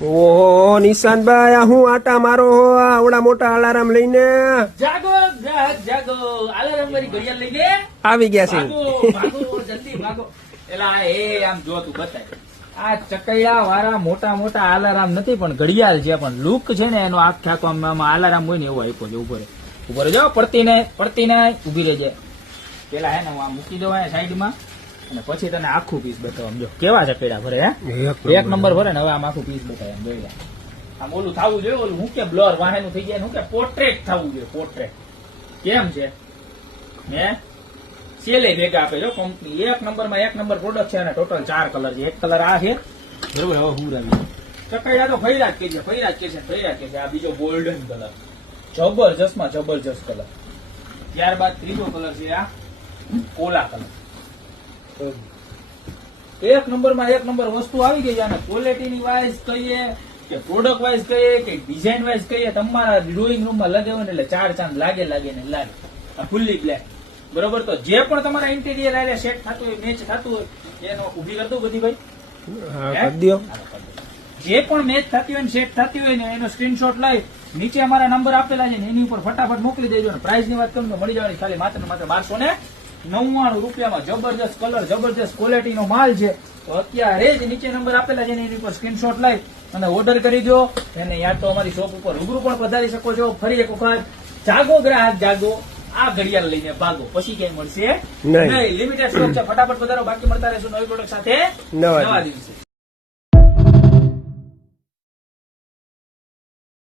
ઓહો નિશાંતભાઈ આ હું આટા મારો હો આવડા મોટા અલાર્મ લઈને જાગો ગ્રાહક જાગો, અલાર્મ વાળી ઘડિયાળ લઈને આવી ગયા છે. ભાગો ભાગો જલ્દી ભાગો. એલા એ આમ જો તું બતાય, આ ચકૈયા વાળા મોટા મોટા અલાર્મ નથી પણ ઘડિયાળ છે, પણ લુક છે ને એનો આખે આખો અલાર્મ હોય ને એવો આપ્યો છે. ઉભો રહેજો, પડતી ને ઉભી રહેજે. પેલા હે ને હું આ મૂકી દઉં સાઈડમાં અને પછી તને આખું પીસ બતાવો. જો કેવા ચકૈડા ભરે, હે એક નંબર ભરે ને. હવે આમ આખું પીસ બતાવે એમ જોઈ લે. આમ ઓલું થવું જોઈએ, ઓલું હું કે બ્લર વાહેનું થઈ જાય, હું કે પોર્ટ્રેટ થવું જોઈએ. પોર્ટ્રેટ કેમ છે હે સેલે ભેગા આપે જો કંપની. એક નંબર પ્રોડક્ટ છે અને ટોટલ 4 કલર છે. એક કલર આ છે બરોબર. હવે હું રમી ચકૈડા તો ફૈરા જ કે છે. આ બીજો ગોલ્ડન કલર જબરજસ્ત કલર. ત્યારબાદ ત્રીજો કલર છે આ કોલા કલર. એક નંબર વસ્તુ આવી ગઈ છે. અને ક્વોલિટીની વાઇઝ કહીએ કે પ્રોડક્ટ વાઇઝ કહીએ કે ડિઝાઇન વાઇઝ કહીએ, તમારા ડ્રોઈંગ રૂમમાં લગાવો ને એટલે 4 ચાંદ લાગે ને લાગે. આ ફુલ્લી બ્લેક બરોબર. તો જે પણ તમારા ઇન્ટિરિયર આરે સેટ થતું હોય, મેચ થતું હોય, એનો ઉભી કરી દઉં બધી ભાઈ. જે પણ મેચ થતી હોય ને સેટ થતી હોય ને એનો સ્ક્રીનશોટ લઈ નીચે અમારા નંબર આપેલા છે ને એની ઉપર ફટાફટ મોકલી દેજો. ને પ્રાઇસ ની વાત કરું તો મળી જવાની ખાલી માત્ર 1299 રૂપિયામાં. જબરજસ્ત કલર, જબરજસ્ત ક્વોલિટીનો માલ છે. તો અત્યારે જ નીચે નંબર આપેલા છે એની ઉપર સ્ક્રીનશોટ લઈ અને ઓર્ડર કરી દો. એને યાદ તો અમારી શોપ ઉપર રૂબરૂ પણ પધારી શકો છો. ફરી એક વખત જાગો ગ્રાહક જાગો, આ ઘડિયાળ લઈને ભાગો, પછી ક્યાંય મળશે નહીં. લિમિટેડ સ્ટોક છે, ફટાફટ પધારો. બાકી મળતા રહેશું નવી પ્રોડક્ટ સાથે નવા દિવસે.